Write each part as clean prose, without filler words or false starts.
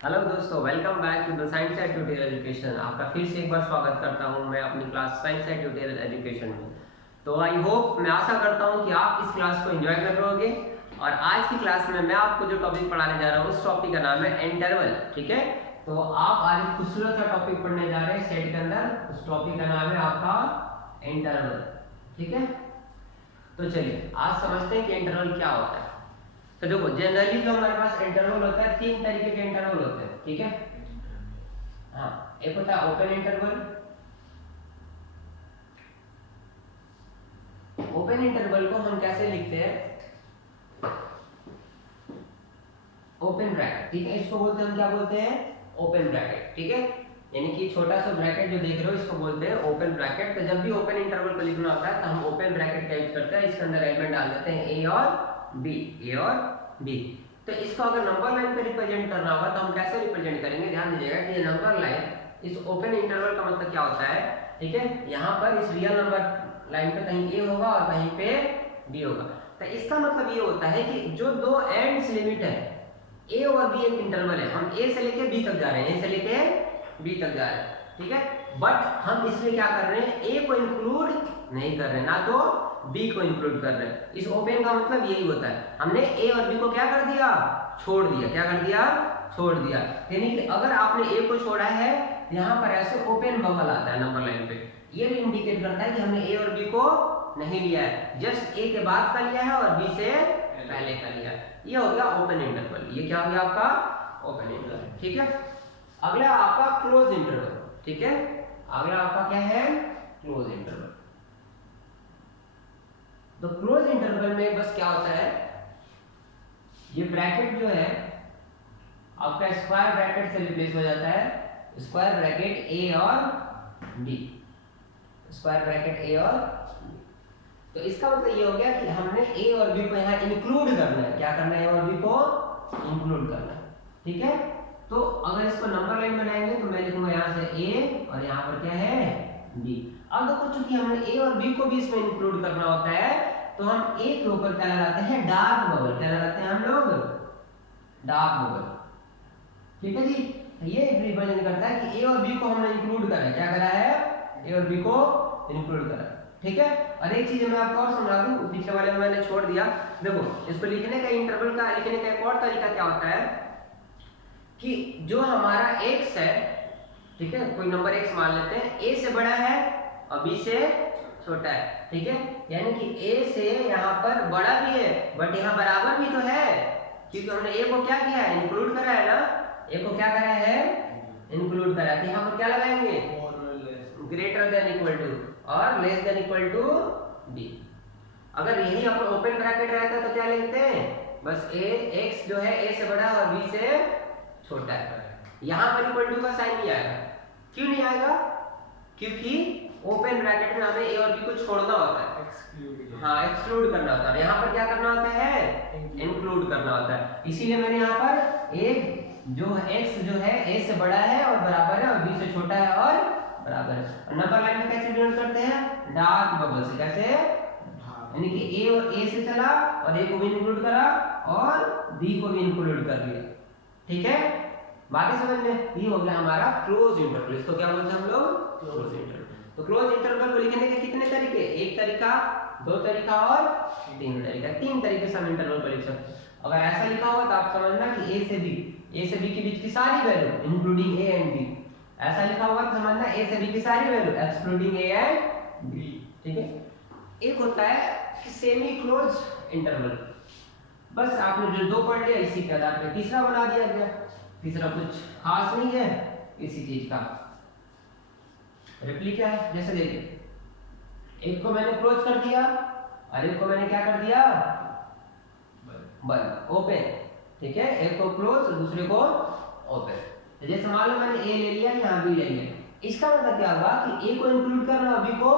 Hello दोस्तों, welcome back to the science and tutorial education. आपका फिर से एक बार स्वागत करता हूं मैं अपनी class science and tutorial education में। तो आई होप, मैं आशा करता हूं कि आप इस क्लास को एंजॉय कर रहे होंगे। और आज की क्लास में मैं आपको जो टॉपिक पढ़ाने जा रहा हूं उस टॉपिक का नाम है इंटरवल। ठीक है, तो आप आज एक खूबसूरत सा टॉपिक पढ़ने जा रहे हैं सेट के अंदर। उस टॉपिक का नाम है आपका इंटरवल। ठीक है, तो चलिए आज समझते हैं कि इंटरवल क्या होता है। तो देखो, जनरली जो हमारे पास इंटरवल होता है, तीन तरीके के इंटरवल होते हैं। ठीक है, हाँ, एक होता है ओपन इंटरवल। ओपन इंटरवल को हम कैसे लिखते हैं? Open bracket. ठीक है, इसको बोलते हैं, हम क्या बोलते हैं? Open bracket. ठीक है, यानी कि छोटा सा ब्रैकेट जो देख रहे हो इसको बोलते हैं ओपन ब्रैकेट। तो जब भी ओपन इंटरवल को लिखना होता है तो हम ओपन ब्रैकेट का यूज करते हैं। इसके अंदर एलिमेंट डाल देते हैं ए और बी, ए और बी। तो इसको अगर नंबर लाइन पे रिप्रेजेंट करना होगा तो हम कैसे रिप्रेजेंट करेंगे? ध्यान दीजिएगा कि ये नंबर लाइन, इस ओपन इंटरवल का मतलब क्या होता है? ठीक है, यहाँ पर इस रियल नंबर लाइन पे कहीं ए होगा और कहीं पे बी होगा। तो इसका मतलब ये होता है कि जो दो एंड्स लिमिट है, ए और बी एक इंटरवल है, हम ए से लेके बी तक जा रहे हैं, ए से लेके बी तक जा रहे हैं। ठीक है, बट हम इसमें क्या कर रहे हैं? ए को इंक्लूड नहीं कर रहे, ना तो बी को इंक्लूड कर रहे हैं। इस ओपन का मतलब यही होता है, हमने ए और बी को क्या कर दिया? छोड़ दिया। क्या कर दिया? छोड़ दिया। यानी कि अगर आपने ए को छोड़ा है, यहाँ पर ऐसे ओपन बबल आता है नंबर लाइन पे, ये भी इंडिकेट करता है कि हमने ए और बी को नहीं लिया है, जस्ट ए के बाद का लिया है और बी से पहले का लिया है। ये हो गया ओपन इंटरवल। ये क्या हो गया आपका? Open interval. ठीक है, अगला आपका क्लोज इंटरवल। ठीक है, अगला आपका क्या है? Close interval. तो क्लोज इंटरवल में बस क्या होता है, ये ब्रैकेट जो है आपका स्क्वायर ब्रैकेट से रिप्लेस हो जाता है। स्क्वायर ब्रैकेट ए और बी, स्क्वायर ब्रैकेट ए और बी। तो इसका मतलब ये हो गया कि हमने ए और बी को यहाँ इंक्लूड करना है। क्या करना है? ए और बी को इंक्लूड करना है। ठीक है, तो अगर इसको नंबर लाइन बनाएंगे तो मैं लिखूंगा यहाँ से ए और यहाँ पर क्या है? बी। अब देखो, चूंकि हमने ए और बी को भी इसमें इंक्लूड करना होता है तो हम ए के ऊपर क्या लगाते हैं? Dark bubble. क्या लगाते हैं हम लोग? Dark bubble. ठीक है जी, ये रिप्रेजेंट करता है कि ए और बी को हमने इंक्लूड करा है। क्या करा है? ए और बी को इंक्लूड करा। ठीक है, और एक चीज मैं आपको और समझा दूं, पिछले वाले में मैंने छोड़ दिया। देखो, इसको लिखने का, इंटरवल का लिखने का एक और तरीका क्या होता है कि जो हमारा x है, ठीक है, कोई नंबर x मान लेते हैं, a से बड़ा है और b से छोटा है। ठीक है, यानी कि a से यहाँ पर बड़ा भी है बट यहाँ बराबर भी तो है, क्योंकि हमने a को क्या किया है? इंक्लूड करा है ना। a को क्या करा है? इंक्लूड करा है। यहाँ पर क्या लगाएंगे? ग्रेटर देन इक्वल टू और less than equal to b। अगर यही अपन ओपन ब्रैकेट रहता तो क्या लिखते हैं? बस a, x जो है a से बड़ा है और b से छोटा है। यहाँ पर इक्वल टू का साइन नहीं आएगा। क्यों नहीं आएगा? क्योंकि ओपन ब्रैकेट में हमें ए और बी को छोड़ना होता है, हाँ, एक्सक्लूड करना होता है। यहाँ पर क्या करना होता है? इंक्लूड करना होता है। इसीलिए मैंने यहाँ पर एक जो x जो है a से बड़ा है और बराबर है और b से छोटा है और बराबर है। नंबर लाइन में कैसे डिनोट करते हैं? डार्क बबल से। कैसे? यानी कि a और a से चला और a को भी इंक्लूड करा और b को भी इंक्लूड कर लिया। ठीक है, बाकी समझ में? ये हो गया हमारा क्लोज इंटरवल। इसको क्या बोलते हैं हम लोग? Close interval. तो क्लोज इंटरवल को लिखने के कितने तरीके? एक तरीका, दो तरीका और तीन तरीका। तीन तरीके से हम इंटरवल को लिख सकते हैं। अगर ऐसा लिखा होगा तो आप समझना कि ए से बी के बीच की सारी value including a and b. ऐसा लिखा होगा तो समझना ए से बी की सारी value excluding a and b. ठीक है, एक होता है सेमी क्लोज इंटरवल। बस आपने जो दो पढ़ लिया इसी के आधार पे तीसरा बना दिया गया। तीसरा कुछ खास नहीं है, इसी चीज का रेप्लिका है। जैसे देखिए, एक को मैंने क्लोज कर दिया और एक को मैंने क्या कर दिया? बंद, ओपन। ठीक है, एक को क्लोज दूसरे को ओपन। तो जैसे मान लो मैंने ए ले लिया, यहाँ बी ले लिया, इसका मतलब क्या हुआ कि ए को इंक्लूड करना, बी को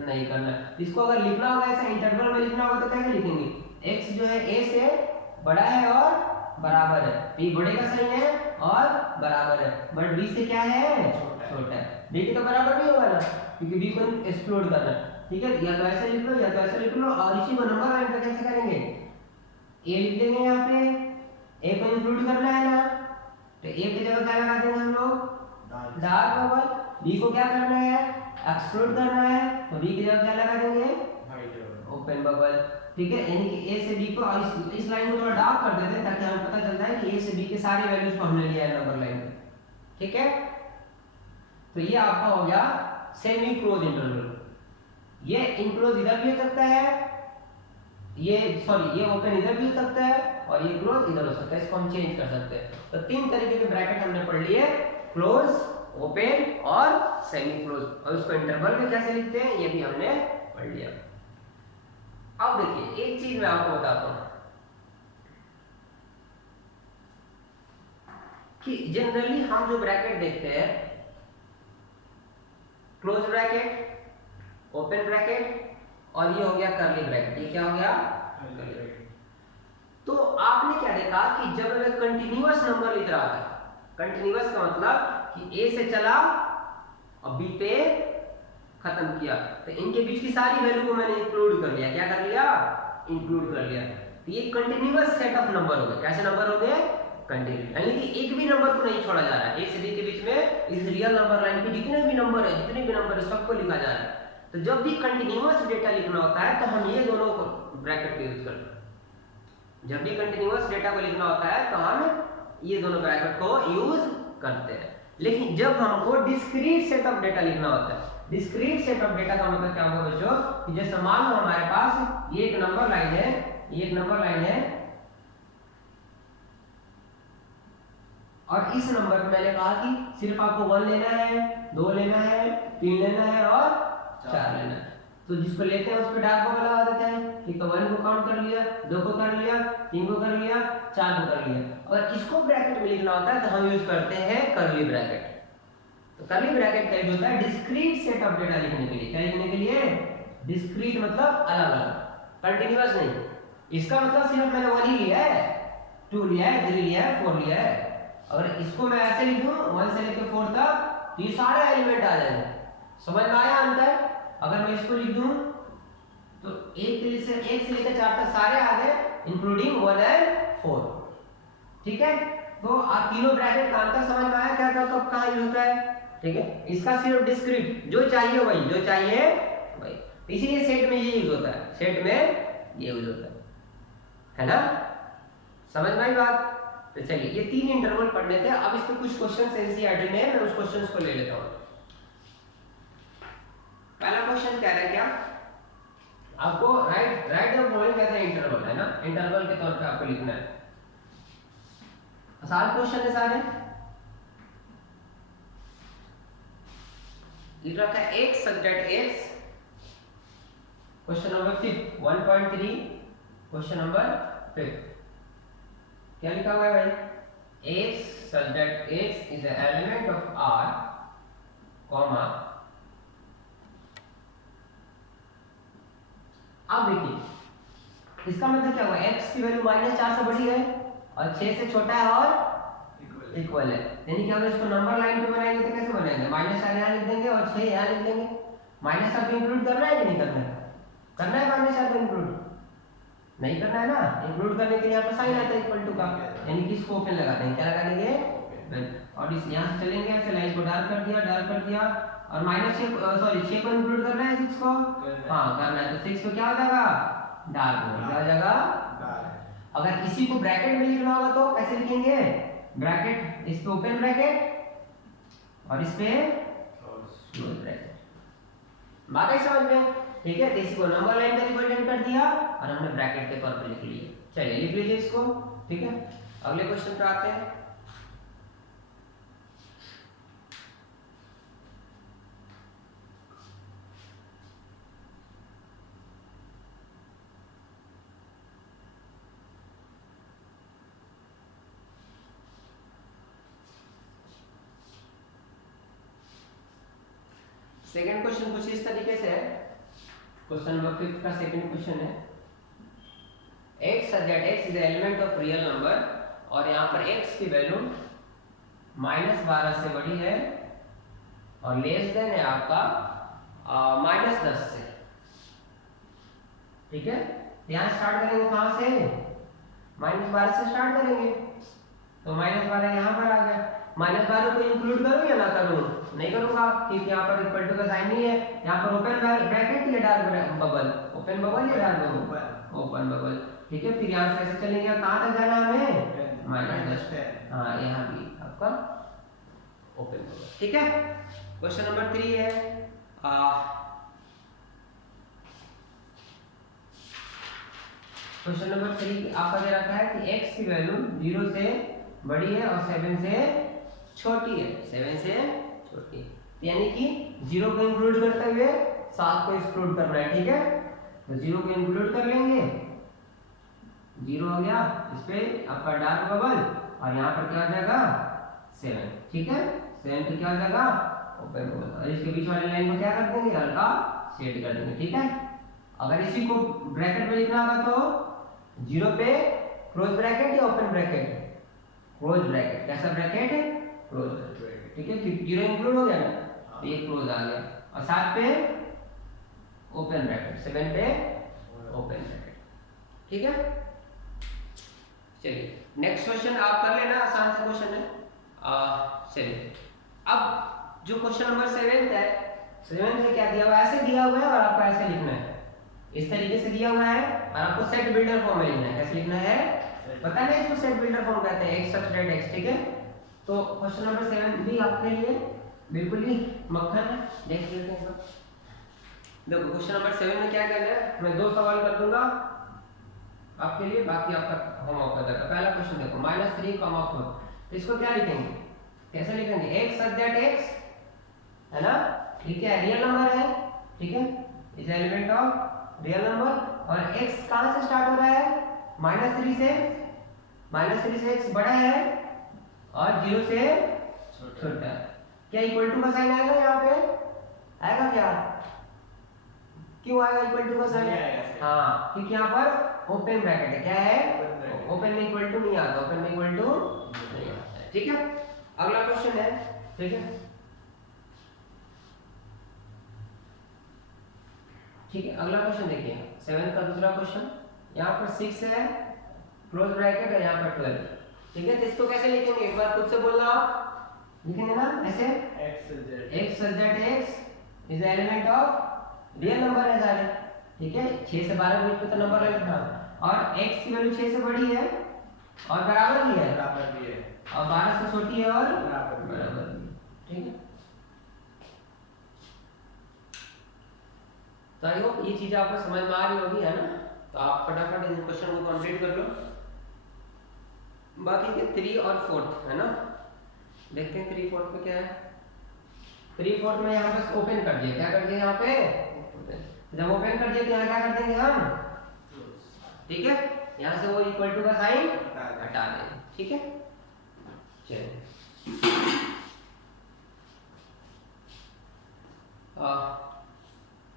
नहीं करना। इसको अगर लिखना होगा ऐसा इंटरवल में लिखना होगा तो कैसे लिखेंगे? x जो है a से बड़ा है और बराबर है, b बड़े का साइन है और बराबर है, बट b से क्या है? छोटा है। b के तो बराबर नहीं होगा ना, क्योंकि b को एक्सक्लूड करना है। ठीक है, या तो ऐसे लिख लो या तो ऐसे लिख लो। और इसी को नंबर लाइन पे कैसे करेंगे? a लिख देंगे, यहाँ पे a को इंक्लूड करना है ना, ए की जगह क्या लगा देंगे हम लोग डार्क बबल, बी को क्या करना है एक्सट्रूड करना है तो बी की जगह क्या लगा देंगे ओपन बबल। ठीक है, यानी कि ए से बी को और इस लाइन को थोड़ा डार्क कर देते हैं ताकि हमें पता चलता है कि ए से बी के सारे वैल्यूज को हमने लिया है नंबर लाइन पे। ठीक है, तो ये आपका हो गया सेमी क्लोज इंटरवल। ये इनक्लोज इधर भी हो सकता है, ये सॉरी ये ओपन इधर भी हो सकता है और ये क्लोज इधर हो सकता है, इसको हम चेंज कर सकते हैं। तो तीन तरीके के ब्रैकेट हमने पढ़ लिए, क्लोज, ओपन और सेमी क्लोज, और उसको इंटरवल में कैसे लिखते हैं ये भी हमने पढ़ लिया। अब देखिए एक चीज मैं आपको बताता हूं कि जनरली हम जो ब्रैकेट देखते हैं, क्लोज ब्रैकेट, ओपन ब्रैकेट और ये हो गया कर्ली ब्रैकेट, ये क्या हो गया कर्ली ब्रैकेट। तो आपने क्या देखा कि जब मैं कंटिन्यूअस नंबर लिख रहा था, कंटिन्यूअस का मतलब कि ए से चला और बी पे खत्म किया, तो इनके बीच की सारी वैल्यू को मैंने इंक्लूड कर लिया। क्या कर लिया? इंक्लूड कर लिया। तो ये कंटिन्यूअस सेट ऑफ नंबर हो गए। कैसे नंबर हो गए? कंटिन्यूअस, यानी कि एक भी नंबर को नहीं छोड़ा जा रहा है। ए से बी के बीच में इस रियल नंबर लाइन पे जितने भी नंबर है, जितने भी नंबर है सबको लिखा जा रहा है। तो जब भी कंटिन्यूअस डेटा लिखना होता है तो हम ये दोनों को ब्रैकेट का यूज करते हैं। जब भी कंटिन्यूअस डेटा को लिखना होता है तो हम ये दोनों ब्रैकेट को यूज करते हैं। लेकिन जब हमको डिस्क्रीट सेट ऑफ डेटा लिखना होता है, डिस्क्रीट सेट ऑफ डेटा का मतलब क्या होगा बच्चों कि जैसे मान लो हमारे पास ये एक नंबर लाइन है, ये एक नंबर लाइन है और इस नंबर पे मैंने कहा कि सिर्फ आपको 1 लेना है, 2 लेना है, 3 लेना है और 4 लेना है। तो जिसको लेते हैं उस पे डार्क बबल लगा देते हैं। ठीक है, 1 को काउंट कर लिया, 2 को कर लिया, 3 को कर लिया, 4 को कर लिया। अगर इसको ब्रैकेट में लिखना होता है तो हम यूज करते हैं कर्ली ब्रैकेट। तो कर्ली ब्रैकेट का यूज होता है डिस्क्रीट सेट ऑफ डेटा लिखने के लिए। क्या लिखने के लिए? डिस्क्रीट मतलब अलग अलग, कंटिन्यूअस नहीं। इसका मतलब सिर्फ मैंने 1 ही लिया है, 2 लिया है, 3 लिया है, 4 लिया है। अगर इसको मैं ऐसे लिख दूं 1 से लेकर 4 तक तो ये सारे एलिमेंट आ जाएंगे। समझ में आया अंतर? अगर मैं इसको लिख दूं तो 1 से लेकर 4 तक सारे आ गए इंक्लूडिंग 1 एंड 4। ठीक है, तो आप तीनों ब्रैकेट का अंतर समझ में आया क्या क्या कब कहां यूज होता है? ठीक है, इसका सिर्फ डिस्क्रीट जो चाहिए वही, जो चाहिए वही, इसीलिए सेट में ये यूज होता है, सेट में ये यूज होता है ना? समझ में आई बात? तो चलिए ये 3 इंटरवल पढ़ लेते हैं। अब इस पे कुछ क्वेश्चंस एनसीईआरटी में है, मैं उस क्वेश्चंस को ले लेता हूं। पहला क्वेश्चन कह रहा है क्या आपको write the following as interval, है ना? इंटरवल के तौर पे आपको लिखना है। आसान क्वेश्चन है सारे। लिख रखा है x such that x, question number 5 1.3, question number 5 क्या लिखा हुआ है भाई? x such that x is an element of R, comma। अब देखिए इसका मतलब क्या हुआ? x की वैल्यू -4 से बड़ी है और 6 से छोटा है और इक्वल है। यानी कि अगर इसको नंबर लाइन पे बनाएंगे तो कैसे बनाएंगे? -4 यहाँ लिख देंगे और 6 यहाँ लिख देंगे। -4 को इंक्लूड करना है कि नहीं करना है? करना है -4 को इंक्लूड? नहीं करना है ना। इंक्लूड करने के लिए यहाँ पर साइन आता है इक्वल टू का, यानी कि इसको ओपन लगा देंगे। क्या लगा देंगे? और इस यहाँ से चलेंगे, ऐसे लाइन को डार्क कर दिया और -6 को इंक्लूड करना है 6 को, हाँ करना है। तो 6 को क्या हो जाएगा? डार्क हो जाएगा। अगर इसी को ब्रैकेट में लिखना होगा तो कैसे लिखेंगे? ब्रैकेट, इस पे ओपन ब्रैकेट और इस पे क्लोज ब्रैकेट। बात है समझ में? ठीक है, इसी को नंबर लाइन में रिप्रेजेंट कर दिया और हमने ब्रैकेट के तौर पे लिख लिया। चलिए लिख लीजिए इसको। ठीक है, अगले क्वेश्चन पे आते हैं। सेकंड क्वेश्चन कुछ इस तरीके से है। क्वेश्चन नंबर 5 का सेकंड क्वेश्चन है x such that x is an element of real number, और यहाँ पर x की वैल्यू -12 से बड़ी है और लेस देन है आपका -10 से। ठीक है, यहाँ स्टार्ट करेंगे कहाँ से? -12 से स्टार्ट करेंगे। तो -12 यहाँ पर आ गया -12 को इंक्लूड करूं या ना करूं? नहीं करूंगा, क्योंकि यहाँ पर इक्वल टू का साइन नहीं है। यहाँ पर ओपन ब्रैकेट या डार्क बबल, ओपन बबल या डार्क बबल, ओपन बबल। ठीक है, फिर यहाँ से ऐसे चलेंगे, कहाँ तक जाना हमें? -10। हाँ, यहाँ भी आपका ओपन बबल। ठीक है, क्वेश्चन नंबर 3 है क्वेश्चन नंबर 3 आपका दे रखा है कि x की वैल्यू 0 से बड़ी है और 7 से छोटी है, 7 से छोटी है, यानी कि 0 को इंक्लूड करते हुए 7 को एक्सक्लूड करना है। ठीक है, तो 0 को इंक्लूड कर लेंगे, 0 हो गया, इस पे आपका डार्क बबल और यहाँ पर क्या हो जाएगा 7। ठीक है, 7 पे क्या हो जाएगा ओपन बबल, और इसके बीच वाली लाइन को क्या कर देंगे, हल्का शेड कर देंगे। ठीक है, अगर इसी को ब्रैकेट में लिखना होगा तो 0 पे क्लोज ब्रैकेट या ओपन ब्रैकेट, क्लोज ब्रैकेट। कैसा ब्रैकेट? Close bracket. ठीक है, 0 इंक्लूड हो गया ना, तो ये क्लोज आ गया, और 7 पे ओपन ब्रैकेट, 7 पे ओपन ब्रैकेट। ठीक है, चलिए नेक्स्ट क्वेश्चन आप कर लेना, आसान सा क्वेश्चन है। चलिए अब जो क्वेश्चन नंबर 7 है, 7 में क्या दिया हुआ है, ऐसे दिया हुआ है और आपको ऐसे लिखना है, इस तरीके से दिया हुआ है और आपको सेट बिल्डर फॉर्म में लिखना है। कैसे लिखना है पता नहीं, इसको सेट बिल्डर फॉर्म कहते हैं, x सब्सट्रैक्ट x। ठीक है, तो क्वेश्चन नंबर 7 भी आपके लिए बिल्कुल ही मक्खन है, देख लेते हैं सब। देखो क्वेश्चन नंबर 7 में क्या करना है, मैं 2 सवाल कर दूंगा आपके लिए, बाकी आपका होमवर्क हो जाएगा। पहला क्वेश्चन देखो, -3, 4, तो इसको क्या लिखेंगे, कैसे लिखेंगे, x सब्सट्रैक्ट x है ना, ठीक है, रियल नंबर है। ठीक है, is element of real number, और x कहां से स्टार्ट हो रहा है, -3 से, -3 से x बड़ा है और 0 से छोटा है। क्या इक्वल टू का साइन आएगा यहाँ पे, आएगा क्या, क्यों आएगा इक्वल टू का साइन? हाँ, क्योंकि यहाँ पर ओपन ब्रैकेट है, क्या है, ओपन में इक्वल टू नहीं आता, ओपन में इक्वल टू नहीं आता है। ठीक है, अगला क्वेश्चन है। ठीक है, ठीक है, अगला क्वेश्चन देखिए, 7 का दूसरा क्वेश्चन, यहाँ पर 6 है, क्लोज ब्रैकेट है, यहाँ पर 12। ठीक है, तो इसको कैसे लिखेंगे, एक बार खुद से बोलना, आप लिखेंगे ना ऐसे, x subtract x is element of real number है सारे। ठीक है, 6 से 12 के बीच में तो नंबर है लिखना, और x की वैल्यू 6 से बड़ी है और बराबर भी है, और 12 से छोटी है और बराबर भी है। ठीक है, तो आई होप ये चीज आपको समझ में आ रही होगी, है ना, तो आप फटाफट इस क्वेश्चन को कंप्लीट कर लो। बाकी के 3 और 4 है ना, देखते हैं 3, 4 में क्या है। 3, 4 में यहाँ पे ओपन कर दिए, क्या कर दिए यहाँ पे, जब ओपन कर दिए तो यहाँ क्या कर देंगे हम, ठीक है, यहाँ से वो इक्वल टू का साइन हटा देंगे। ठीक है, चलिए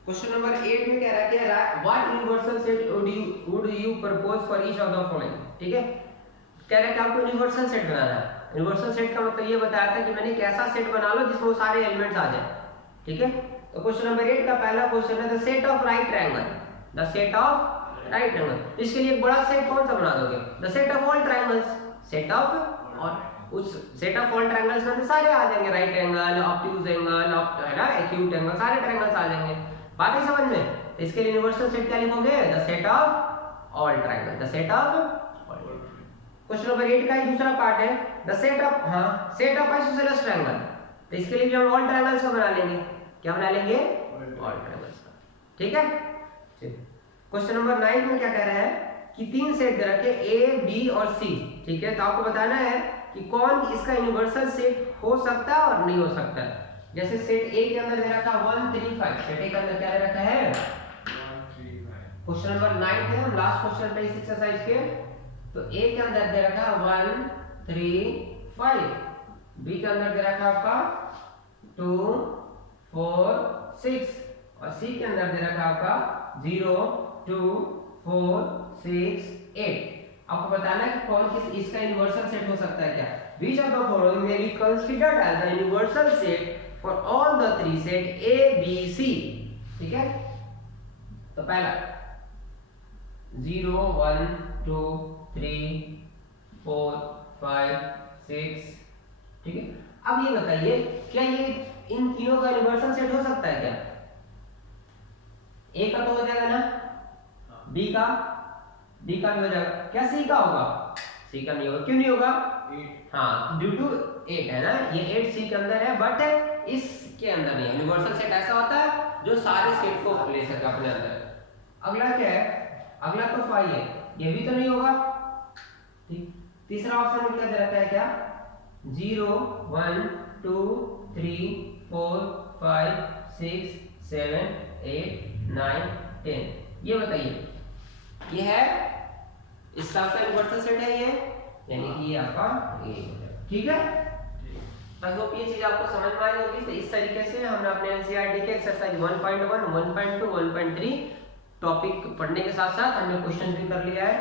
क्वेश्चन नंबर 8 में कह रहा है what universal set would you propose for each of the following. ठीक है, कह रहा है कि आपको यूनिवर्सल सेट बनाना है। यूनिवर्सल सेट का मतलब ये बताया था कि मैंने एक ऐसा सेट बना लो जिसमें वो सारे एलिमेंट्स आ जाए। ठीक है, तो क्वेश्चन नंबर 8 का पहला क्वेश्चन है the set of right triangle, the set of right triangle. इसके लिए एक बड़ा सेट कौन सा बना दोगे, the set of all triangles, set of, और उस सेट ऑफ ऑल ट्रायंगल्स में सारे आ जाएंगे, राइट एंगल, ऑब्ट्यूज एंगल, है ना, एक्यूट एंगल, सारे ट्रायंगल्स आ जाएंगे। बात है समझ में, तो इसके लिए यूनिवर्सल सेट क्या लिखोगे, the set of all triangle, the set of. Question number 8 का ही दूसरा पार्ट है द सेट ऑफ, हाँ, सेट ऑफ आइसोसेलेस ट्रायंगल, तो इसके लिए भी हम ऑल ट्रायंगल्स का बना लेंगे, क्या बना लेंगे, ऑल ट्रायंगल्स का। ठीक है, क्वेश्चन नंबर 9 में क्या कह रहा है कि 3 सेट दे रखे ए, बी और सी। ठीक है, तो आपको बताना है कि कौन इसका यूनिवर्सल सेट हो सकता है और नहीं हो सकता है। जैसे सेट ए के अंदर दे रखा 1 3 5, सेट ए के अंदर क्या दे रखा है 1 3 5। क्वेश्चन नंबर 9 पे हम लास्ट क्वेश्चन पे इस एक्सरसाइज के, तो ए के अंदर दे रखा 1 3 5, बी के अंदर दे रखा आपका 2 4 6, और सी के अंदर दे रखा आपका 0 2 4 6 8। आपको बताना है कि कौन किस इसका यूनिवर्सल सेट हो सकता है क्या। Which of the following may be considered as the universal set for all the 3 set A, B, C। ठीक है, तो पहला 0 1 2 3 4 5 6 ठीक है। अब ये बताइए क्या ये इन तीनों का यूनिवर्सल सेट हो सकता है क्या? ए का तो हो जाएगा ना, बी का भी हो जाएगा, क्या सी का होगा? सी का नहीं होगा, क्यों नहीं होगा? 8 हाँ, ड्यू टू 8 है ना, ये 8 सी के अंदर है बट इसके अंदर नहीं है। यूनिवर्सल सेट ऐसा होता है जो सारे सेट को ले सके अपने अंदर। अगला क्या है? अगला तो फाई है, ये भी तो नहीं होगा, ठीक। तीसरा ऑप्शन में क्या दे रखा है क्या? 0 1 2 3 4 5 6 7 8 9 10, ये बताइए ये है इसका आपका यूनिवर्सल सेट है ये, यानी कि ये आपका ए हो जाएगा, ठीक है। आई होप ये चीज आपको समझ में आई होगी। तो इस तरीके से हमने अपने एनसीईआरटी के एक्सरसाइज 1.1 1.2 1.3 टॉपिक पढ़ने के साथ साथ हमने क्वेश्चन भी कर लिया है,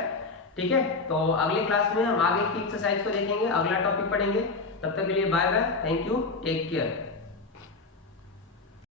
ठीक है। तो अगली क्लास में हम आगे की एक्सरसाइज को देखेंगे, अगला टॉपिक पढ़ेंगे। तब तक के लिए bye bye, thank you, take care.